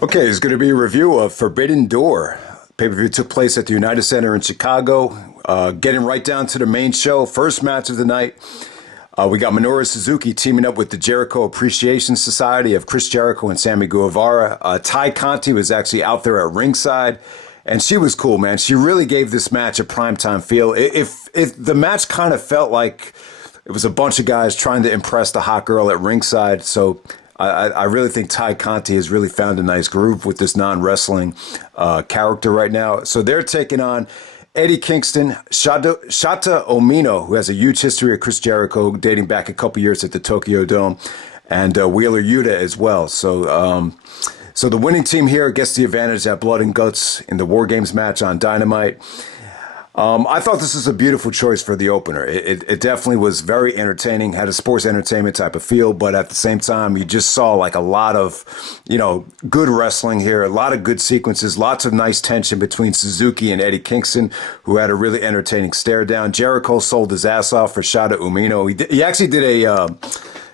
Okay, it's going to be a review of Forbidden Door. Pay-per-view took place at the United Center in Chicago. Getting right down to the main show, first match of the night. We got Minoru Suzuki teaming up with the Jericho Appreciation Society of Chris Jericho and Sammy Guevara. Ty Conti was actually out there at ringside, and she was cool, man. She really gave this match a primetime feel. If the match kind of felt like it was a bunch of guys trying to impress the hot girl at ringside, so I really think Ty Conti has really found a nice groove with this non-wrestling character right now. So they're taking on Eddie Kingston, Shota Umino, who has a huge history of Chris Jericho dating back a couple years at the Tokyo Dome, and Wheeler Yuta as well. So the winning team here gets the advantage at Blood and Guts in the War Games match on Dynamite. I thought this was a beautiful choice for the opener. It definitely was very entertaining, had a sports entertainment type of feel, but at the same time, you just saw like a lot of, good wrestling here, a lot of good sequences, lots of nice tension between Suzuki and Eddie Kingston, who had a really entertaining stare down. Jericho sold his ass off for Shota Umino. He actually did a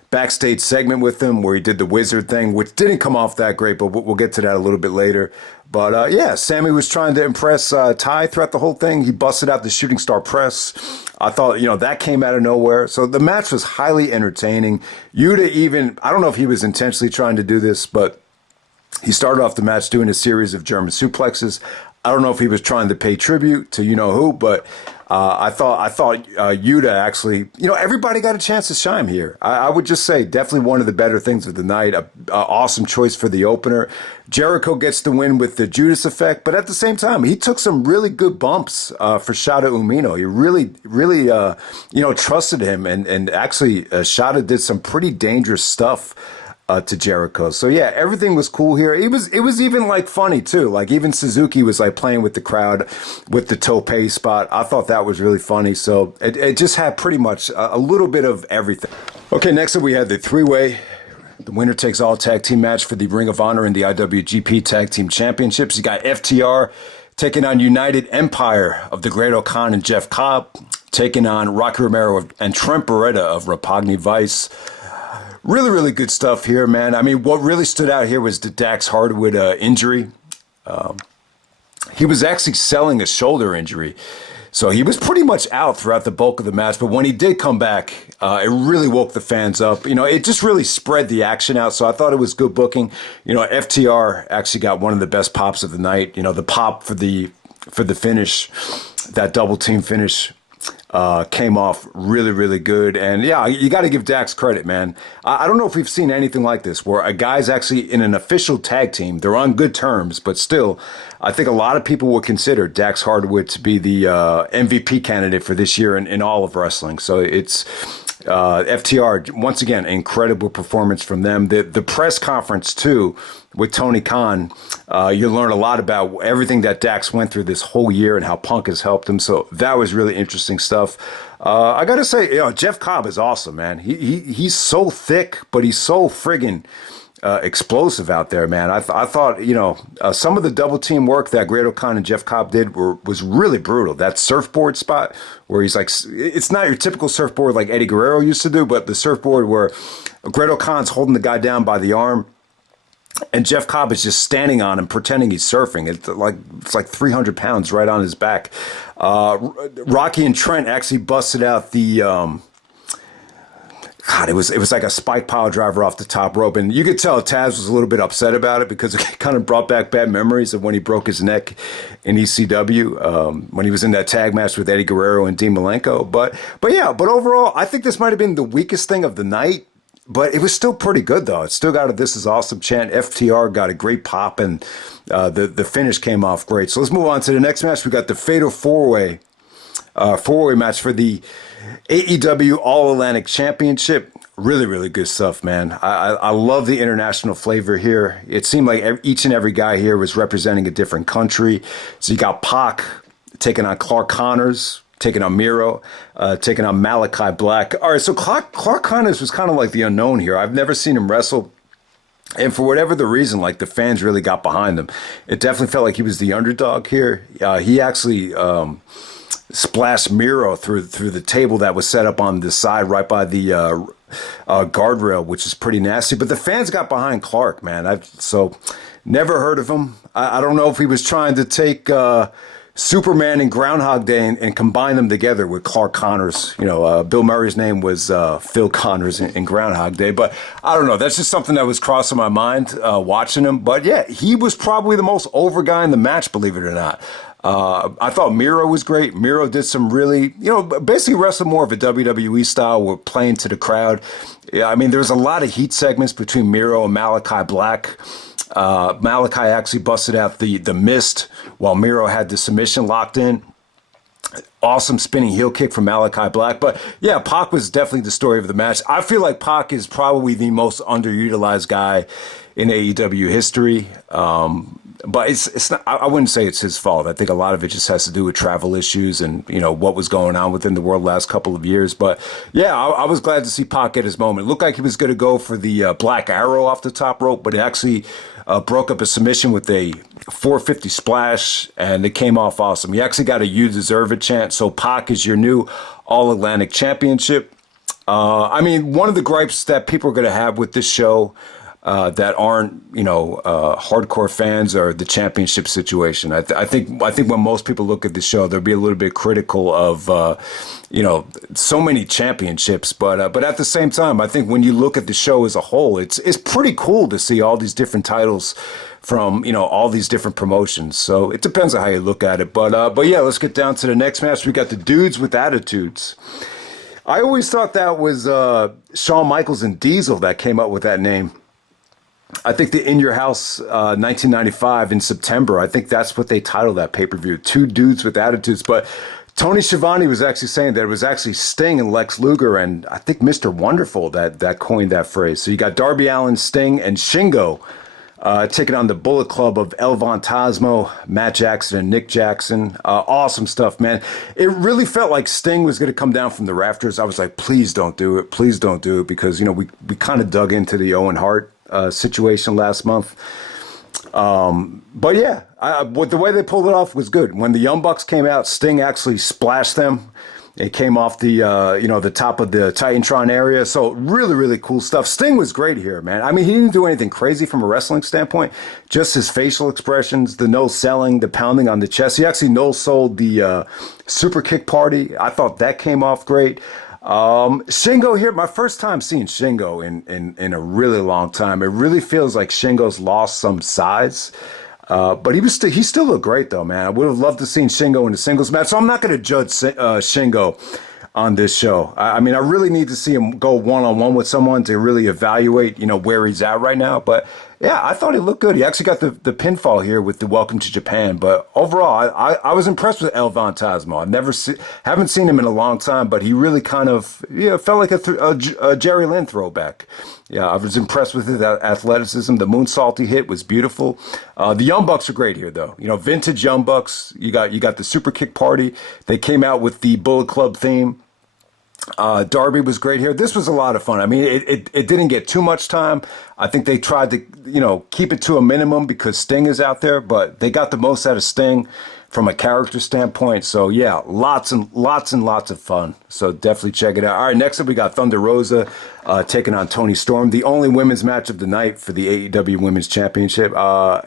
backstage segment with him where he did the wizard thing, which didn't come off that great, but we'll get to that a little bit later. But yeah, Sammy was trying to impress Ty throughout the whole thing. He busted out the shooting star press. I thought, that came out of nowhere. So the match was highly entertaining. Yuta even, I don't know if he was intentionally trying to do this, but he started off the match doing a series of German suplexes. I don't know if he was trying to pay tribute to you-know-who, but I thought Yuta actually, everybody got a chance to shine here. I would just say definitely one of the better things of the night. A awesome choice for the opener. Jericho gets the win with the Judas effect, but at the same time, he took some really good bumps for Shota Umino. He really, trusted him, and actually Shota did some pretty dangerous stuff to Jericho. So yeah, everything was cool here. It was even like funny too. Like even Suzuki was like playing with the crowd with the tope spot. I thought that was really funny. So it just had pretty much a little bit of everything. Okay, next up we had the three-way. The winner takes all tag team match for the Ring of Honor and the IWGP Tag Team Championships. You got FTR taking on United Empire of the Great-O-Khan and Jeff Cobb, taking on Rocky Romero and Trent Beretta of Roppongi Vice. Really, really good stuff here, man. I mean, what really stood out here was the Dax Hardwood injury. He was actually selling a shoulder injury. So he was pretty much out throughout the bulk of the match. But when he did come back, it really woke the fans up. It just really spread the action out. So I thought it was good booking. FTR actually got one of the best pops of the night. The pop for the finish, that double team finish. Came off really, really good. And yeah, you got to give Dax credit, man. I don't know if we've seen anything like this where a guy's actually in an official tag team. They're on good terms, but still, I think a lot of people would consider Dax Hardwood to be the MVP candidate for this year in all of wrestling. So it's FTR, once again, incredible performance from them. The press conference, too, with Tony Khan, you learn a lot about everything that Dax went through this whole year and how Punk has helped him. So that was really interesting stuff. I got to say, Jeff Cobb is awesome, man. He's so thick, but he's so friggin' explosive out there, man. I thought, some of the double team work that Great-O-Khan and Jeff Cobb did was really brutal. That surfboard spot where he's like, it's not your typical surfboard like Eddie Guerrero used to do, but the surfboard where Great-O-Khan's holding the guy down by the arm and Jeff Cobb is just standing on him, pretending he's surfing. It's like 300 pounds right on his back. Rocky and Trent actually busted out the God, it was like a spike pile driver off the top rope, and you could tell Taz was a little bit upset about it because it kind of brought back bad memories of when he broke his neck in ECW when he was in that tag match with Eddie Guerrero and Dean Malenko. But overall, I think this might have been the weakest thing of the night. But it was still pretty good, though. It still got a "This is awesome" chant. FTR got a great pop, and the finish came off great. So let's move on to the next match. We got the Fatal four-way match for the AEW All-Atlantic Championship. Really, really good stuff, man. I love the international flavor here. It seemed like each and every guy here was representing a different country. So you got Pac taking on Clark Connors, taking on Miro, taking on Malakai Black. All right, so Clark Connors was kind of like the unknown here. I've never seen him wrestle. And for whatever the reason, like the fans really got behind him. It definitely felt like he was the underdog here. He actually splashed Miro through the table that was set up on the side right by the guardrail, which is pretty nasty. But the fans got behind Clark, man. So never heard of him. I don't know if he was trying to take Superman and Groundhog Day and combine them together with Clark Connors. Bill Murray's name was Phil Connors in Groundhog Day. But I don't know. That's just something that was crossing my mind watching him. But yeah, he was probably the most over guy in the match, believe it or not. I thought Miro was great. Miro did some really, basically wrestled more of a WWE style. We're playing to the crowd. Yeah, I mean, there was a lot of heat segments between Miro and Malakai Black. Malakai actually busted out the mist while Miro had the submission locked in. Awesome spinning heel kick from Malakai Black. But yeah, Pac was definitely the story of the match. I feel like Pac is probably the most underutilized guy in AEW history. But it's not, I wouldn't say it's his fault. I think a lot of it just has to do with travel issues and, what was going on within the world last couple of years. But yeah, I was glad to see Pac get his moment. It looked like he was going to go for the Black Arrow off the top rope, but it actually broke up a submission with a 450 splash, and it came off awesome. He actually got a "You Deserve It" chant. So Pac is your new All-Atlantic Championship. I mean, one of the gripes that people are going to have with this show that aren't, hardcore fans are the championship situation. I think when most people look at the show, they'll be a little bit critical of, so many championships. But at the same time, I think when you look at the show as a whole, it's pretty cool to see all these different titles from, all these different promotions. So it depends on how you look at it. But yeah, let's get down to the next match. We got the Dudes with Attitudes. I always thought that was Shawn Michaels and Diesel that came up with that name. I think the In Your House 1995 in September, I think that's what they titled that pay-per-view, Two Dudes with Attitudes. But Tony Schiavone was actually saying that it was actually Sting and Lex Luger and I think Mr. Wonderful that coined that phrase. So you got Darby Allin, Sting, and Shingo taking on the Bullet Club of El Phantasmo, Matt Jackson, and Nick Jackson. Awesome stuff, man. It really felt like Sting was going to come down from the rafters. I was like, please don't do it. Please don't do it. Because, we kind of dug into the Owen Hart situation last month. But yeah, the way they pulled it off was good. When the Young Bucks came out, Sting actually splashed them. It came off the, the top of the Titantron area. So really, really cool stuff. Sting was great here, man. I mean, he didn't do anything crazy from a wrestling standpoint. Just his facial expressions, the no selling, the pounding on the chest. He actually no sold the super kick party. I thought that came off great. Shingo here, my first time seeing Shingo in a really long time. It really feels like Shingo's lost some size. But he still looked great though, man. I would have loved to seen Shingo in a singles match. So I'm not going to judge Shingo on this show. I mean, I really need to see him go one-on-one with someone to really evaluate, where he's at right now. But yeah, I thought he looked good. He actually got the pinfall here with the Welcome to Japan. But overall, I was impressed with El Phantasmo. Haven't seen him in a long time, but he really kind of felt like a Jerry Lynn throwback. Yeah, I was impressed with his athleticism. The moonsault he hit was beautiful. The Young Bucks are great here, though. Vintage Young Bucks. You got the super kick party. They came out with the Bullet Club theme. Darby was great here. This was a lot of fun. I mean, it didn't get too much time. I think they tried to, keep it to a minimum because Sting is out there, but they got the most out of Sting from a character standpoint. So yeah, lots and lots of fun. So definitely check it out. All right, next up we got Thunder Rosa taking on Toni Storm, the only women's match of the night for the AEW Women's Championship. I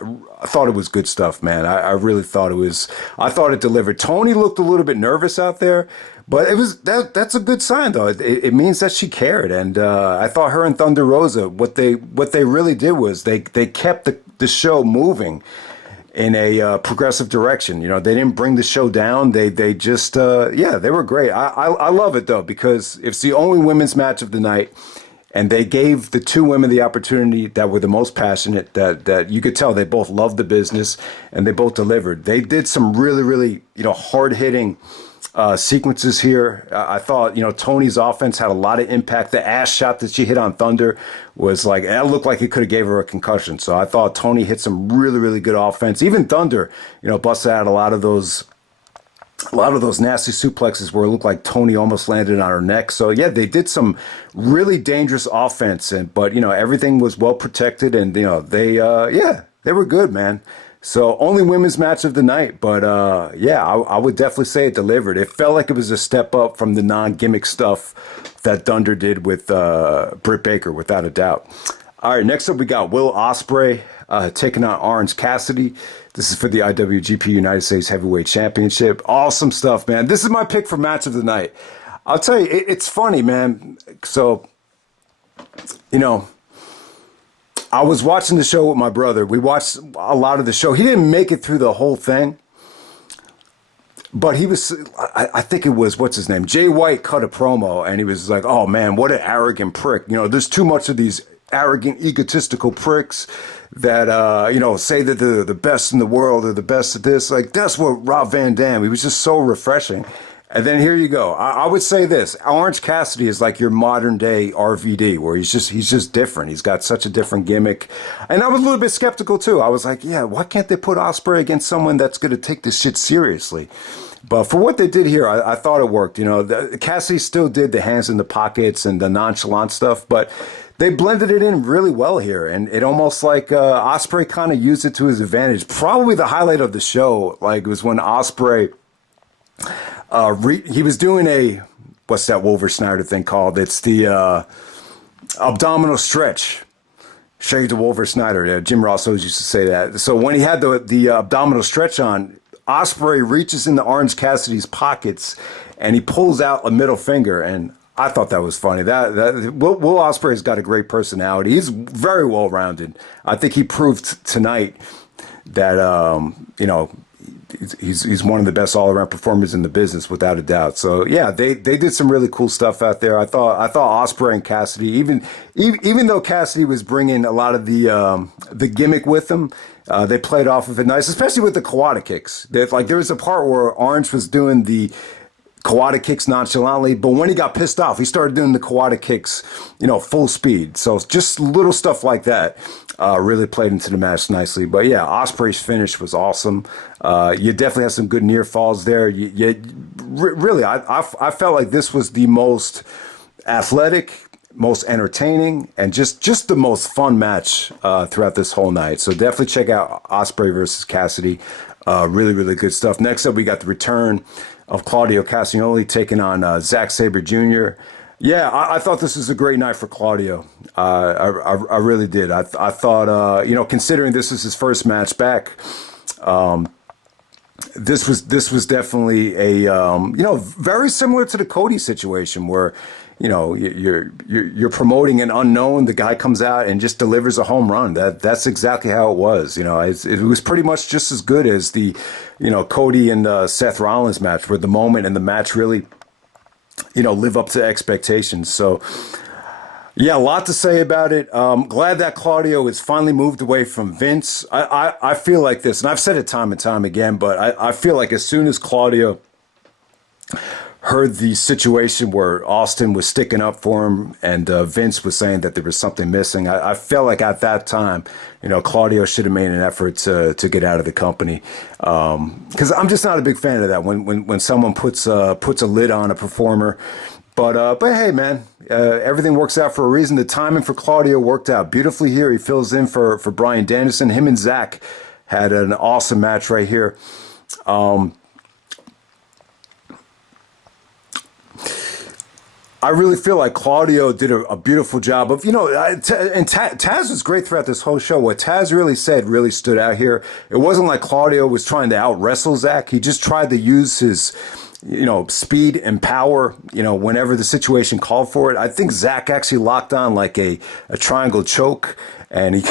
thought it was good stuff, man. I really thought it was. I thought it delivered. Toni looked a little bit nervous out there. But it was that's a good sign, though. It means that she cared, and I thought her and Thunder Rosa, what they really did was they kept the show moving in a progressive direction. They didn't bring the show down. They just they were great. I love it though because it's the only women's match of the night, and they gave the two women the opportunity that were the most passionate. That you could tell they both loved the business, and they both delivered. They did some really hard hitting sequences here. I thought, Toni's offense had a lot of impact. The ass shot that she hit on Thunder was like, that looked like it could have gave her a concussion. So I thought Toni hit some really good offense. Even Thunder, busted out a lot of those nasty suplexes where it looked like Toni almost landed on her neck. So yeah, they did some really dangerous offense, but everything was well protected, and they were good, man. So only women's match of the night, but I would definitely say it delivered. It felt like it was a step up from the non-gimmick stuff that Thunder did with Britt Baker, without a doubt. All right, next up we got Will Ospreay taking on Orange Cassidy. This is for the IWGP United States Heavyweight Championship. Awesome stuff, man. This is my pick for match of the night. I'll tell you, it's funny, man. So, you know, I was watching the show with my brother. We watched a lot of the show. He didn't make it through the whole thing. But he was, I think it was, what's his name? Jay White cut a promo, and he was like, oh, man, what an arrogant prick. You know, there's too much of these arrogant, egotistical pricks that, you know, say that they're the best in the world or the best at this. Like, that's what Rob Van Dam, he was just so refreshing. And then here you go. I would say this. Orange Cassidy is like your modern day RVD, where he's just different. He's got such a different gimmick. And I was a little bit skeptical too. I was like, yeah, why can't they put Ospreay against someone that's going to take this shit seriously? But for what they did here, I thought it worked. You know, Cassidy still did the hands in the pockets and the nonchalant stuff, but they blended it in really well here. And it almost like Ospreay kind of used it to his advantage. Probably the highlight of the show, like, was when Ospreay... he was doing a, what's that Wolver Snyder thing called? It's the abdominal stretch. Shades of Wolver Snyder. Jim Ross always used to say that. So when he had the abdominal stretch on, Ospreay reaches into Orange Cassidy's pockets and he pulls out a middle finger. And I thought that was funny. Will Ospreay's got a great personality. He's very well rounded. I think he proved tonight that you know, he's one of the best all-around performers in the business, without a doubt. So yeah, they did some really cool stuff out there. I thought Ospreay and Cassidy, even though Cassidy was bringing a lot of the gimmick with him, they played off of it nice, especially with the Kawada kicks. There was a part where Orange was doing the Kawada kicks nonchalantly, but when he got pissed off, he started doing the Kawada kicks, you know, full speed. So just little stuff like that really played into the match nicely. But yeah, Ospreay's finish was awesome. You definitely had some good near falls there. Really, I felt like this was the most athletic, most entertaining, and just the most fun match throughout this whole night. So definitely check out Ospreay versus Cassidy. Really, really good stuff. Next up, we got the return of Claudio Castagnoli taking on Zack Sabre Jr. Yeah, I thought this was a great night for Claudio. I really did. I thought, you know, considering this is his first match back, this was definitely a, you know, very similar to the Cody situation where, you know, you're promoting an unknown. The guy comes out and just delivers a home run. That's exactly how it was. You know, it was pretty much just as good as the, you know, Cody and Seth Rollins match, where the moment and the match really, you know, live up to expectations. So yeah, a lot to say about it. Glad that Claudio has finally moved away from Vince. I feel like this, and I've said it time and time again, but I feel like as soon as Claudio heard the situation where Austin was sticking up for him and Vince was saying that there was something missing, I felt like at that time, you know, Claudio should have made an effort to get out of the company. Because I'm just not a big fan of that when someone puts a lid on a performer. But hey, man, everything works out for a reason. The timing for Claudio worked out beautifully here. He fills in for Bryan Danielson. Him and Zack had an awesome match right here. I really feel like Claudio did a beautiful job of, you know, and Taz was great throughout this whole show. What Taz really said really stood out here. It wasn't like Claudio was trying to out-wrestle Zack. He just tried to use his, you know, speed and power, you know, whenever the situation called for it. I think Zack actually locked on like a triangle choke, and he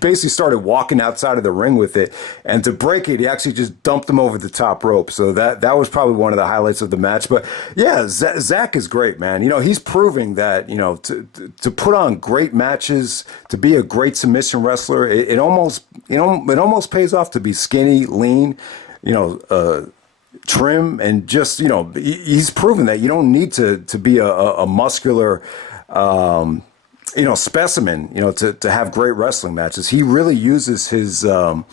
basically started walking outside of the ring with it. And to break it, he actually just dumped him over the top rope. So that was probably one of the highlights of the match. But yeah, Zack is great, man. You know, he's proving that, you know, to put on great matches, to be a great submission wrestler, it almost pays off to be skinny, lean, you know, trim, and just, you know, he's proven that you don't need to be a muscular, you know, specimen, you know, to have great wrestling matches. He really uses his, you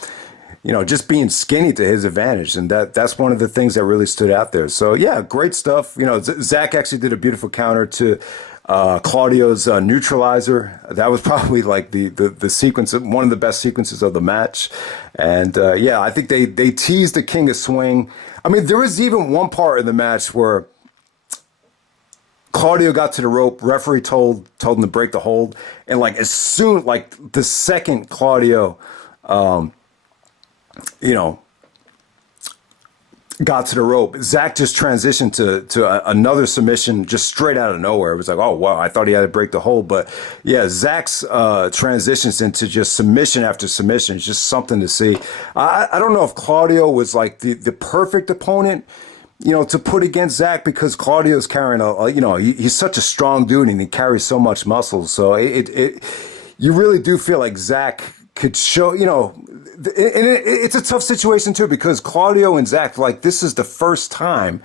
know, just being skinny to his advantage. And that's one of the things that really stood out there. So yeah, great stuff. You know, Zack actually did a beautiful counter to Claudio's neutralizer. That was probably like the sequence, one of the best sequences of the match. And yeah, I think they teased the King of Swing. I mean, there was even one part in the match where Claudio got to the rope. Referee told him to break the hold, and like as soon like the second Claudio, you know, got to the rope, Zack just transitioned to another submission just straight out of nowhere. It was like, oh wow, I thought he had to break the hold, but yeah, Zack's transitions into just submission after submission is just something to see. I don't know if Claudio was like the perfect opponent, you know, to put against Zack, because Claudio's carrying he's such a strong dude and he carries so much muscle. So you really do feel like Zack could show, you know, and it's a tough situation too, because Claudio and Zack, like, this is the first time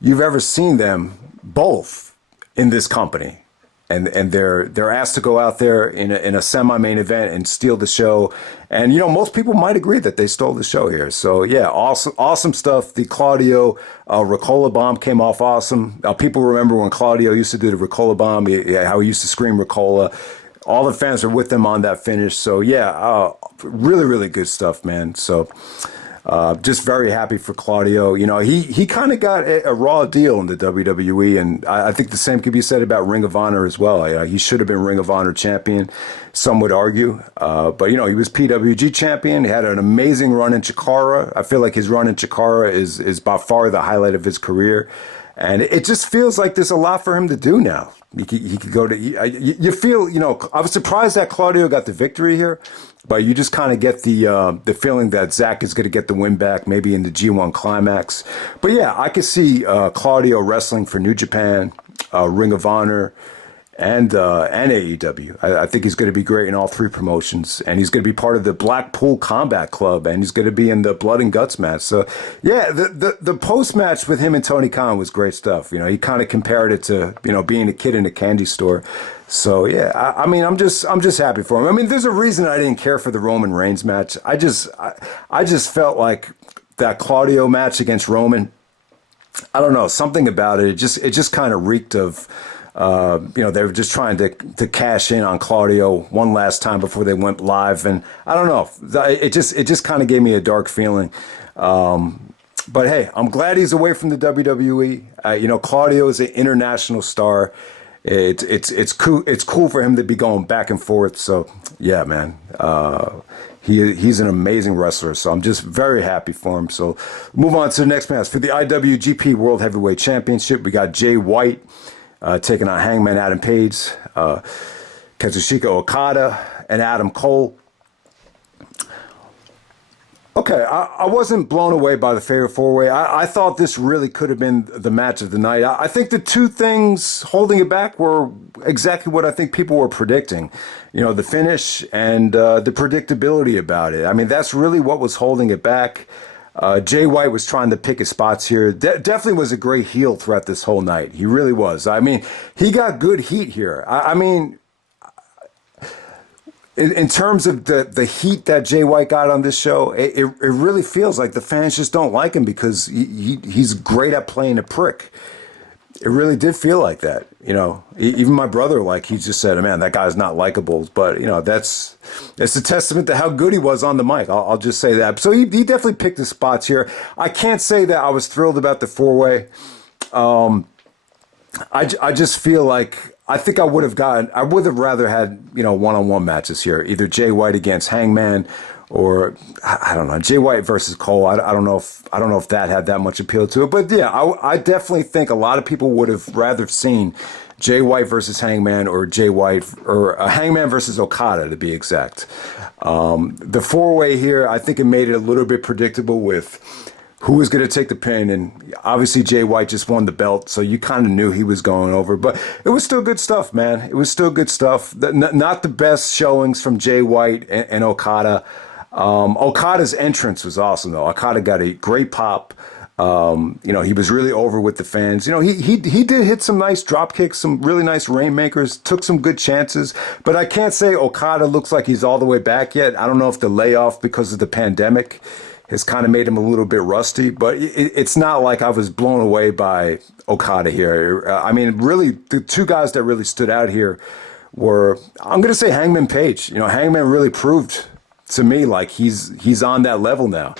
you've ever seen them both in this company. And they're asked to go out there in a semi-main event and steal the show. And, you know, most people might agree that they stole the show here. So, yeah, awesome stuff. The Claudio Ricola Bomb came off awesome. People remember when Claudio used to do the Ricola Bomb, how he used to scream Ricola. All the fans were with him on that finish. So, yeah, really, really good stuff, man. So, just very happy for Claudio. You know, he kind of got a raw deal in the WWE, and I think the same could be said about Ring of Honor as well. He should have been Ring of Honor champion, some would argue. But, you know, he was PWG champion. He had an amazing run in Chikara. I feel like his run in Chikara is by far the highlight of his career. And it just feels like there's a lot for him to do now. He could go to, you feel, you know, I was surprised that Claudio got the victory here, but you just kind of get the feeling that Zack is going to get the win back, maybe in the G1 Climax. But yeah, I could see Claudio wrestling for New Japan, Ring of Honor, and AEW. I think he's going to be great in all three promotions, and he's going to be part of the Blackpool Combat Club, and he's going to be in the Blood and Guts match. So yeah, the post match with him and Tony Khan was great stuff. You know, he kind of compared it to, you know, being a kid in a candy store. So yeah, I mean, I'm just happy for him. I mean, there's a reason I didn't care for the Roman Reigns match. I just felt like that Claudio match against Roman, I don't know, something about it. It just kind of reeked of, you know, they were just trying to cash in on Claudio one last time before they went live, and I don't know. It just kind of gave me a dark feeling. But hey, I'm glad he's away from the WWE. You know, Claudio is an international star. It's cool for him to be going back and forth. So yeah, man. He's an amazing wrestler, so I'm just very happy for him. So move on to the next match. For the IWGP World Heavyweight Championship, we got Jay White taking on Hangman Adam Page, Kazuchika Okada, and Adam Cole. Okay, I wasn't blown away by the Fatal 4-Way. I thought this really could have been the match of the night. I think the two things holding it back were exactly what I think people were predicting. You know, the finish and the predictability about it. I mean, that's really what was holding it back. Jay White was trying to pick his spots here. Definitely was a great heel throughout this whole night. He really was. I mean, he got good heat here. I mean, in terms of the heat that Jay White got on this show, it really feels like the fans just don't like him because he's great at playing a prick. It really did feel like that. You know, even my brother, like, he just said, man, that guy's not likable. But, you know, it's a testament to how good he was on the mic. I'll just say that. So he definitely picked his spots here. I can't say that I was thrilled about the 4-Way. I just feel like I think I would have rather had, you know, one-on-one matches here, either Jay White against Hangman, or I don't know, Jay White versus Cole. I don't know if that had that much appeal to it, but yeah, I definitely think a lot of people would have rather seen Jay White versus Hangman, or Jay White or Hangman versus Okada, to be exact. The 4-Way here, I think it made it a little bit predictable with who was going to take the pin, and obviously Jay White just won the belt, so you kind of knew he was going over, but it was still good stuff, man. It was still good stuff. Not the best showings from Jay White and Okada. Okada's entrance was awesome, though. Okada got a great pop. You know, he was really over with the fans. You know, he did hit some nice drop kicks, some really nice rainmakers, took some good chances, but I can't say Okada looks like he's all the way back yet. I don't know if the layoff because of the pandemic has kind of made him a little bit rusty, but it's not like I was blown away by Okada here. I mean, really, the two guys that really stood out here were, I'm going to say, Hangman Page. You know, Hangman really proved to me like he's on that level now.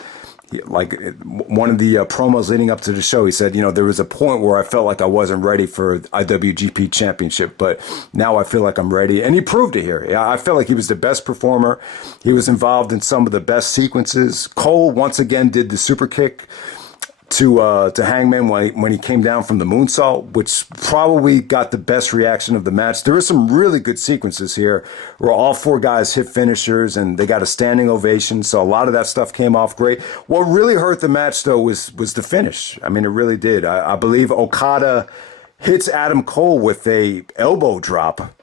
one of the promos leading up to the show, he said, there was a point where I felt like I wasn't ready for IWGP Championship, but now I feel like I'm ready. And he proved it here. I felt like he was the best performer. He was involved in some of the best sequences. Cole once again did the super kick to Hangman when he came down from the moonsault, which probably got the best reaction of the match. There were some really good sequences here where all four guys hit finishers and they got a standing ovation. So a lot of that stuff came off great. What really hurt the match, though, was the finish. I mean, it really did. I believe Okada hits Adam Cole with a elbow drop.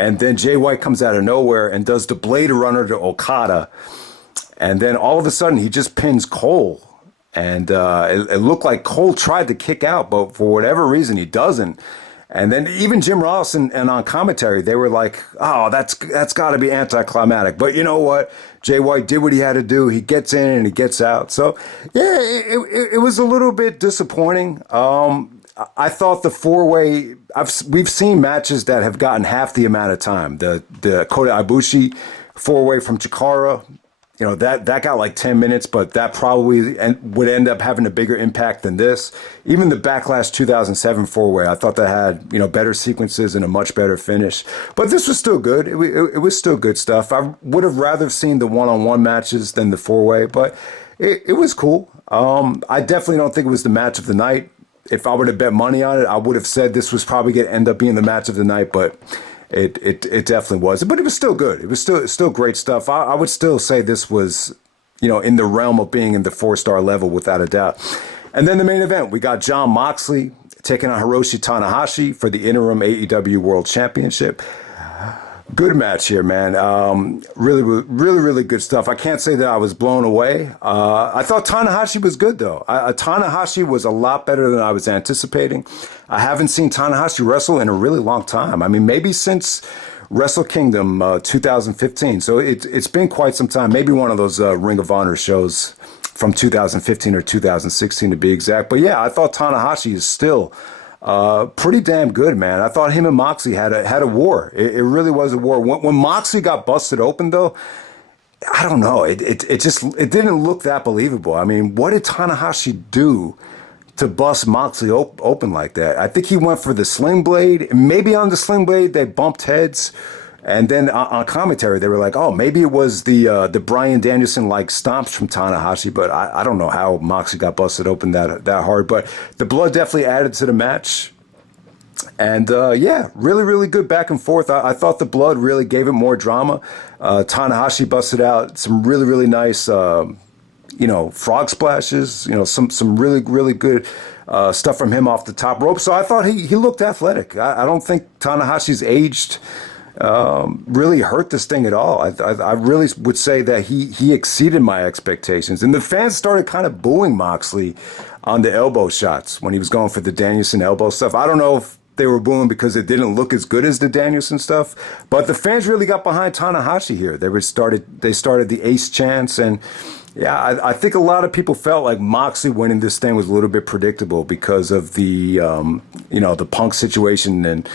And then Jay White comes out of nowhere and does the Blade Runner to Okada. And then all of a sudden, he just pins Cole. And it looked like Cole tried to kick out, but for whatever reason, he doesn't. And then even Jim Ross and on commentary, they were like, oh, that's got to be anticlimactic. But you know what? Jay White did what he had to do. He gets in and he gets out. So, yeah, it was a little bit disappointing. I thought the four-way, we've seen matches that have gotten half the amount of time. The Kota Ibushi four-way from Chikara, that got like 10 minutes, but that probably would end up having a bigger impact than this. Even the Backlash 2007 four-way, I thought that had, better sequences and a much better finish. But this was still good. It was still good stuff. I would have rather seen the one-on-one matches than the four-way, but it was cool. I definitely don't think it was the match of the night. If I were to bet money on it, I would have said this was probably going to end up being the match of the night, but It definitely was, but it was still good. It was still great stuff. I would still say this was, in the realm of being in the 4-star level without a doubt. And then the main event, we got Jon Moxley taking on Hiroshi Tanahashi for the interim AEW World Championship. Good match here, man. Really good stuff. I can't say that I was blown away. I thought Tanahashi was good, though. Tanahashi was a lot better than I was anticipating. I haven't seen Tanahashi wrestle in a really long time. I mean, maybe since Wrestle Kingdom 2015. So it's been quite some time. Maybe one of those Ring of Honor shows from 2015 or 2016 to be exact. But yeah, I thought Tanahashi is still pretty damn good, man. I thought him and Moxley had a war. It really was a war. When Moxley got busted open, though, I don't know. It didn't look that believable. I mean, what did Tanahashi do to bust Moxley open like that? I think he went for the Sling Blade. Maybe on the Sling Blade they bumped heads. And then on commentary, they were like, oh, maybe it was the Bryan Danielson-like stomps from Tanahashi, but I don't know how Moxley got busted open that hard. But the blood definitely added to the match. And, really good back and forth. I thought the blood really gave it more drama. Tanahashi busted out some really nice, frog splashes, some really good stuff from him off the top rope. So I thought he looked athletic. I don't think Tanahashi's aged really hurt this thing at all. I really would say that he exceeded my expectations. And the fans started kind of booing Moxley on the elbow shots when he was going for the Danielson elbow stuff. I don't know if they were booing because it didn't look as good as the Danielson stuff, but the fans really got behind Tanahashi here. They started the ace chants, and yeah, I think a lot of people felt like Moxley winning this thing was a little bit predictable because of the the Punk situation. And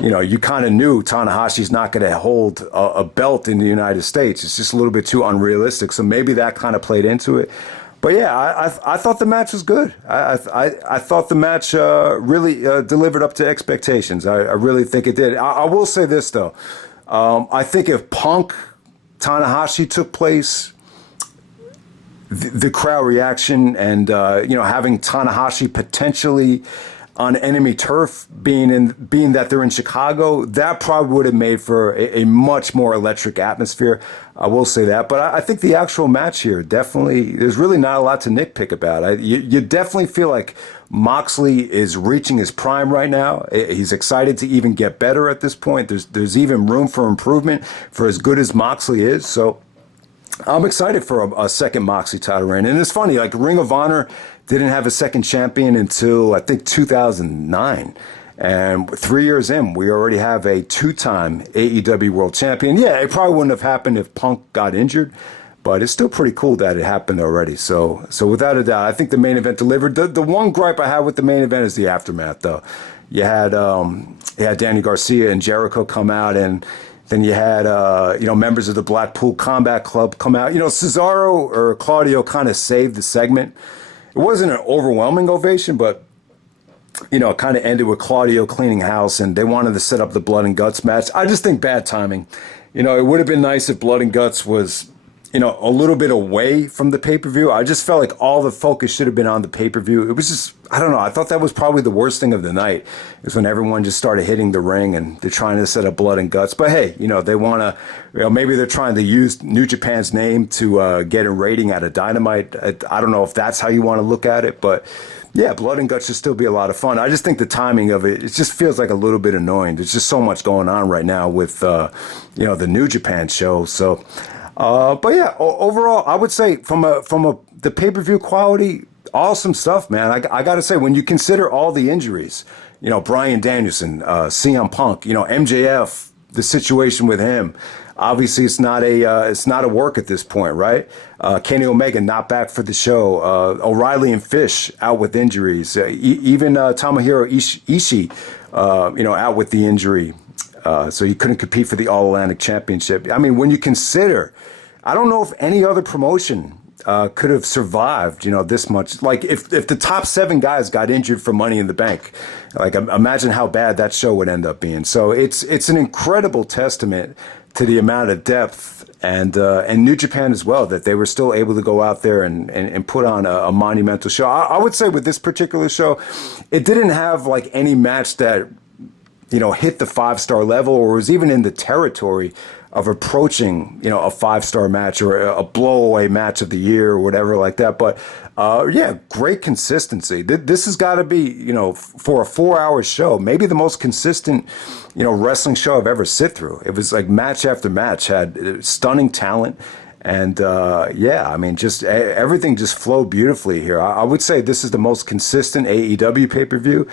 you kind of knew Tanahashi's not going to hold a belt in the United States. It's just a little bit too unrealistic. So maybe that kind of played into it. But yeah, I thought the match was good. I thought the match really delivered up to expectations. I really think it did. I will say this, though. I think if Punk Tanahashi took place, the crowd reaction and having Tanahashi potentially on enemy turf, being that they're in Chicago, that probably would have made for a much more electric atmosphere. I will say that. But I think the actual match here, definitely, there's really not a lot to nitpick about. You definitely feel like Moxley is reaching his prime right now. He's excited to even get better at this point. There's even room for improvement for as good as Moxley is. So I'm excited for a second Moxley title reign. And it's funny, like Ring of Honor didn't have a second champion until, I think, 2009. And 3 years in, we already have a two-time AEW World Champion. Yeah, it probably wouldn't have happened if Punk got injured, but it's still pretty cool that it happened already. So without a doubt, I think the main event delivered. The one gripe I have with the main event is the aftermath, though. You had Danny Garcia and Jericho come out, and Then you had, members of the Blackpool Combat Club come out. Cesaro or Claudio kind of saved the segment. It wasn't an overwhelming ovation, but, it kind of ended with Claudio cleaning house, and they wanted to set up the Blood and Guts match. I just think bad timing. It would have been nice if Blood and Guts was, a little bit away from the pay-per-view. I just felt like all the focus should have been on the pay-per-view. It was just, I don't know. I thought that was probably the worst thing of the night, is when everyone just started hitting the ring and they're trying to set up Blood and Guts. But hey, they want to, maybe they're trying to use New Japan's name to get a rating out of Dynamite. I don't know if that's how you want to look at it, but yeah, Blood and Guts should still be a lot of fun. I just think the timing of it just feels like a little bit annoying. There's just so much going on right now with, the New Japan show. So, but yeah, overall, I would say from the pay-per-view quality, awesome stuff, man. I got to say, when you consider all the injuries, Bryan Danielson, CM Punk, MJF, the situation with him. Obviously, it's not a work at this point, right? Kenny Omega not back for the show. O'Reilly and Fish out with injuries. Even Tomohiro Ishii, out with the injury. So he couldn't compete for the All-Atlantic Championship. I mean, when you consider, I don't know if any other promotion could have survived, this much. Like, if the top 7 guys got injured for Money in the Bank, like, imagine how bad that show would end up being. So it's an incredible testament to the amount of depth and New Japan as well, that they were still able to go out there and put on a monumental show. I would say with this particular show, it didn't have like any match that hit the 5-star level or was even in the territory of approaching, a 5-star match or a blowaway match of the year or whatever like that. But yeah, great consistency. This has got to be, for a 4-hour show, maybe the most consistent, wrestling show I've ever sit through. It was like match after match, had stunning talent. And yeah, I mean, just everything just flowed beautifully here. I would say this is the most consistent AEW pay-per-view.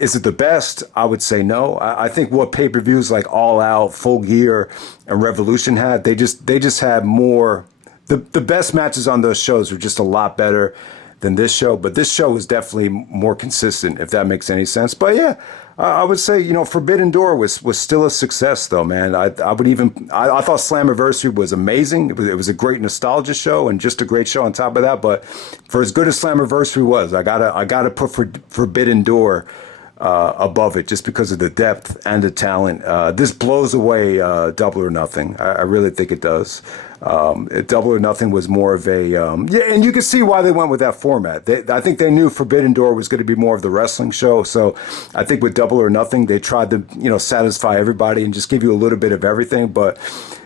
Is it the best? I would say no. I think what pay-per-views like All Out, Full Gear, and Revolution had, they just had more. The best matches on those shows were just a lot better than this show. But this show was definitely more consistent, if that makes any sense. But yeah, I would say, Forbidden Door was still a success, though, man. I thought Slammiversary was amazing. It was a great nostalgia show and just a great show on top of that. But for as good as Slammiversary was, I gotta put Forbidden Door above it, just because of the depth and the talent. This blows away Double or Nothing. I really think it does. Double or Nothing was more of a and you can see why they went with that format. I think they knew Forbidden Door was going to be more of the wrestling show, so I think with Double or Nothing they tried to satisfy everybody and just give you a little bit of everything. But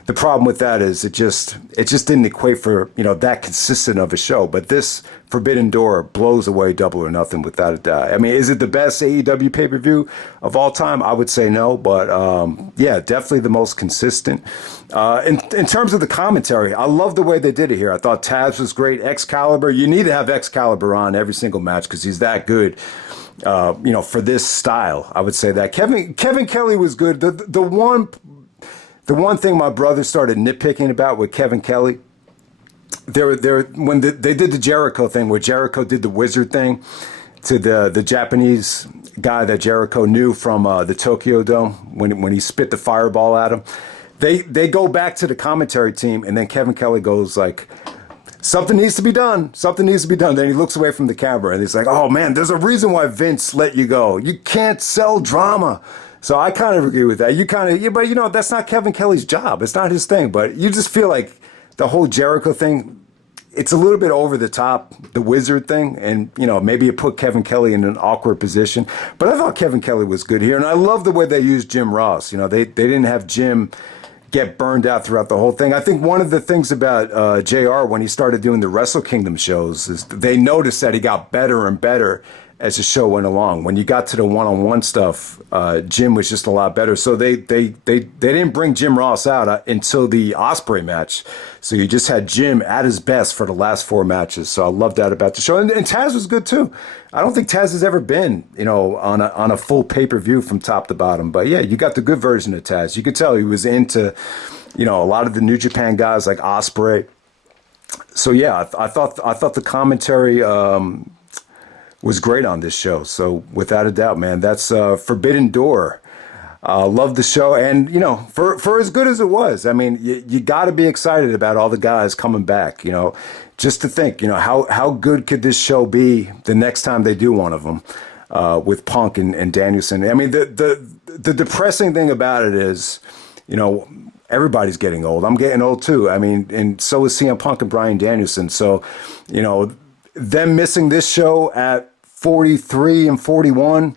the problem with that is it just didn't equate for that consistent of a show. But this Forbidden Door blows away Double or Nothing without a doubt. I mean, is it the best AEW pay-per-view of all time? I would say no, but yeah, definitely the most consistent. In terms of the commentary, I love the way they did it here. I thought Taz was great. Excalibur, you need to have Excalibur on every single match because he's that good. For this style, I would say that Kevin Kelly was good. The one thing my brother started nitpicking about with Kevin Kelly, when they did the Jericho thing, where Jericho did the wizard thing to the Japanese guy that Jericho knew from the Tokyo Dome when he spit the fireball at him. They go back to the commentary team, and then Kevin Kelly goes like, something needs to be done. Something needs to be done. Then he looks away from the camera, and he's like, oh, man, there's a reason why Vince let you go. You can't sell drama. So I kind of agree with that. But that's not Kevin Kelly's job. It's not his thing. But you just feel like the whole Jericho thing, it's a little bit over the top, the wizard thing. And, maybe it put Kevin Kelly in an awkward position. But I thought Kevin Kelly was good here. And I love the way they used Jim Ross. They didn't have Jim get burned out throughout the whole thing. I think one of the things about JR when he started doing the Wrestle Kingdom shows is they noticed that he got better and better as the show went along. When you got to the one-on-one stuff, Jim was just a lot better. So they didn't bring Jim Ross out until the Ospreay match. So you just had Jim at his best for the last 4 matches. So I love that about the show. And Taz was good too. I don't think Taz has ever been, on a full pay-per-view from top to bottom. But yeah, you got the good version of Taz. You could tell he was into, a lot of the New Japan guys like Ospreay. So yeah, I thought the commentary was great on this show. So without a doubt, man, that's Forbidden Door. Love the show, and for as good as it was, I mean, you got to be excited about all the guys coming back. Just to think, how good could this show be the next time they do one of them with Punk and Danielson. I mean, the depressing thing about it is, everybody's getting old. I'm getting old too. I mean, and so is CM Punk and Bryan Danielson. So, them missing this show at 43 and 41.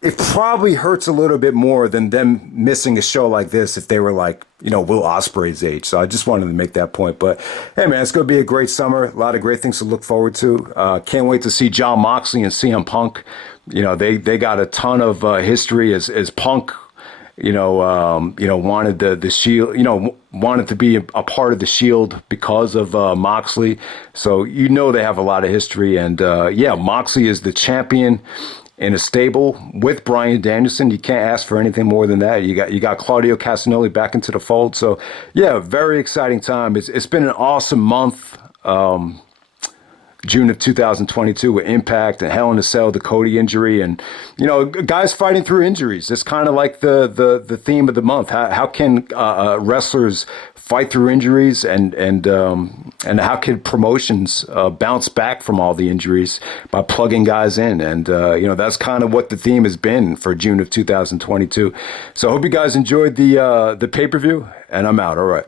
It probably hurts a little bit more than them missing a show like this if they were like, Will Ospreay's age. So I just wanted to make that point. But hey, man, it's going to be a great summer. A lot of great things to look forward to. Can't wait to see Jon Moxley and CM Punk. They got a ton of history as Punk. Wanted the Shield. Wanted to be a part of the Shield because of Moxley. So they have a lot of history. And Moxley is the champion in a stable with Bryan Danielson. You can't ask for anything more than that. You got Claudio Castagnoli back into the fold. So very exciting time. It's been an awesome month. June of 2022 with Impact and Hell in a Cell, the Cody injury, and guys fighting through injuries. It's kind of like the theme of the month. How can wrestlers fight through injuries, and how can promotions bounce back from all the injuries by plugging guys in? And that's kind of what the theme has been for June of 2022. So I hope you guys enjoyed the pay-per-view, and I'm out. All right.